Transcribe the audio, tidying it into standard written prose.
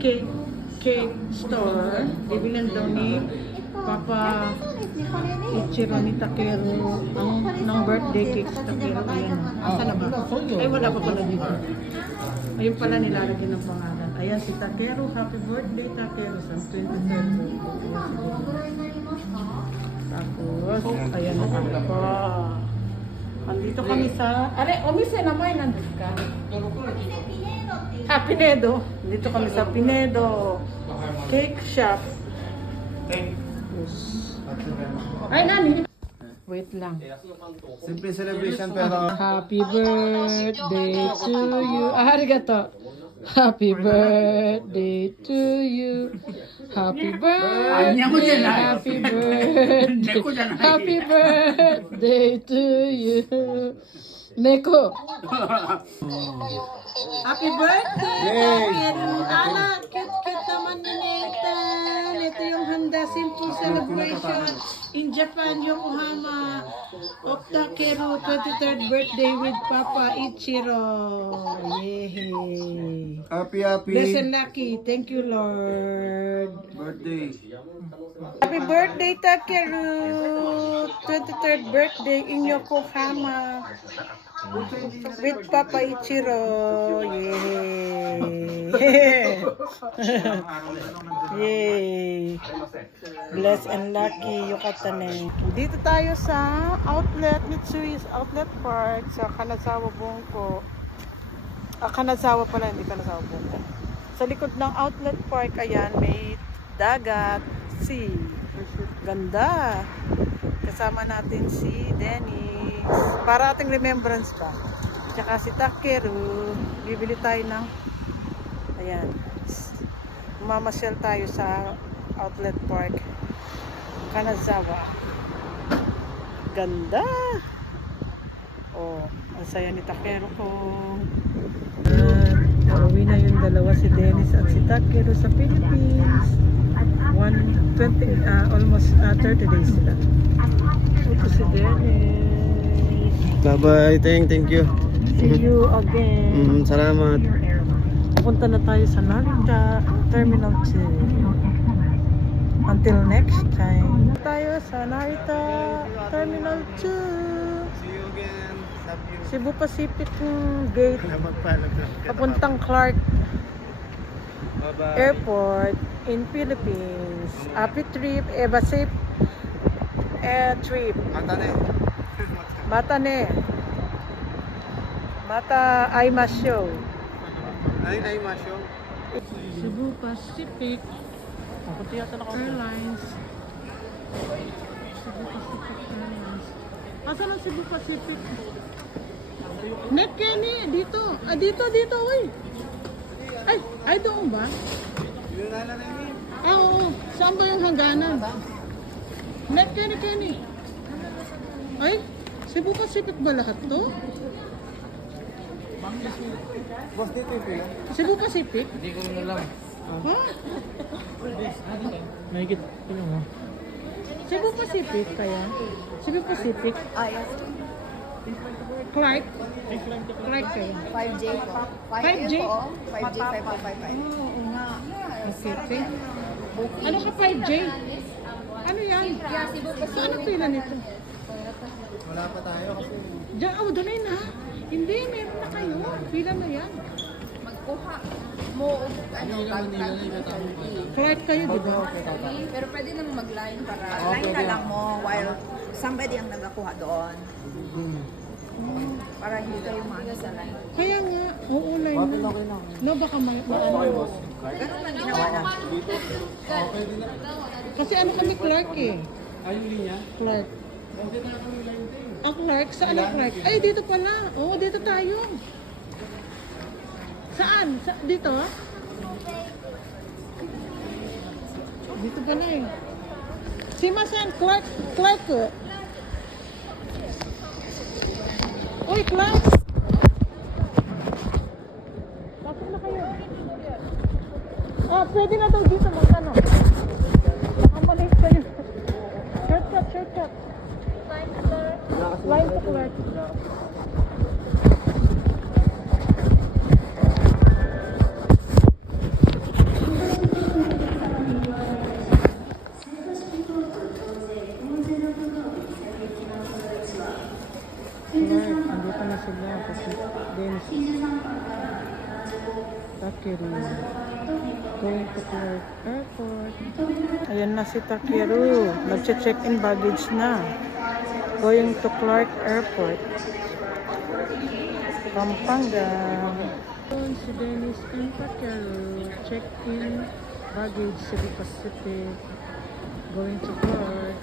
cake store. Bibilan daw ni Papa Ichiro ni Takeru ng birthday cake sa Takeru. Ayan. Asa na ba? Ay, wala pa pala dito. Ayun pala nilalagyan ng pangalan. Ayan si Takeru. Happy birthday Takeru sa 23rd. Tapos, ayan na pa. Andito kami sa... Are, omise naman nandito ka. Pinedo. Dito kami sa Pinedo Cake Shop. Ay, nani? Wait lang. Simple celebration pero... Happy birthday to you. Arigato. Happy birthday to you. Happy birthday. Happy birthday. Happy birthday to you. Neko. Happy birthday. Ala, cute naman ni Nathan. Ito yung handa. Simple celebration in Japan, Yokohama. Of Takeru 23rd birthday with Papa Ichiro. Yay! Happy Blessed and lucky. Thank you, Lord. birthday. Happy birthday, Takeru! 23rd birthday in Yokohama. With Papa Ichiro. Yay! Yay! Blessed and lucky, Yucatane. Dito tayo sa outlet, Mitsui's Outlet Park sa Kanazawa Bunko. Kanazawa pala, hindi Kanazawa Bunko. Sa likod ng outlet park, ayan, may dagat, sea. Ganda. Kasama natin si Dennis. Para ating remembrance ba? Tsaka si Takeru. Bibili tayo ng, ayan, mamasyal tayo sa outlet park Kanazawa. Ganda. Oh, ang saya ni Takeru ko. Uuwi na yung dalawa, si Dennis at si Takeru sa Philippines. 120 almost 30 days sila. Ito si Dennis. Bye-bye. Thank you. See you again. Salamat. Punta na tayo sa Narita Terminal 2. Until next time. Tayo sa Narita Terminal 2. See you again. Love you. Cebu Pacific Gate. Papuntang Clark Bye-bye. Airport in Philippines. Happy trip, Eva safe trip. Matane. Mata Aimasho. Ay, masyo. Cebu Pacific Airlines. Cebu Pacific Airlines. Asa lang Cebu Pacific? Net Kenny, dito. Dito, uy. Ay, doon ba? Oo. Saan ba yung hangganan? Net Kenny. Ay, Cebu Pacific ba lahat to? Boss, dito yung pila. Cebu Pacific? Hindi ko na lang. Ha? Mahigit. Ano mo? Cebu Pacific kaya? Cebu Pacific? Yes. Clark kayo? 5J po. 5J? po. 5J 5455. Oo nga. Okay. Ano ka 5J? Ano yan? Saan ang pila nito? Wala pa tayo kasi... Diyan, doon na. Hindi, meron na kayo. Pila na yan. Magkuha mo tag-tag. Clark kayo, di ba? Pero pwede naman mag-line para line na lang mo while somebody ang nagakuha doon. Para hindi kayo maano sa line. Kaya nga, uulan na. No, baka maano. Ganun lang ginawa namin. Kasi ano kami Clark eh. Ayun linya? Clark. Clark? Saan ang Clark? Ay, dito pala. Oo, dito tayo. Saan? Dito? Dito pala eh. Simasan, Clark. Uy, Clark! Pasok na kayo. Pwede na daw dito magkano. Nakamalit kayo. Shortcut. Line to Clark. Clark. Andito na sila. Kasi Dennis. Takeru. Going to Clark Airport. Ayan na si Takeru. Nag-check-in baggage na. Going to Clark Airport. Pampanga. Doon si Dennis and Takeru. Check-in baggage Cebu Pacific. Going to Clark.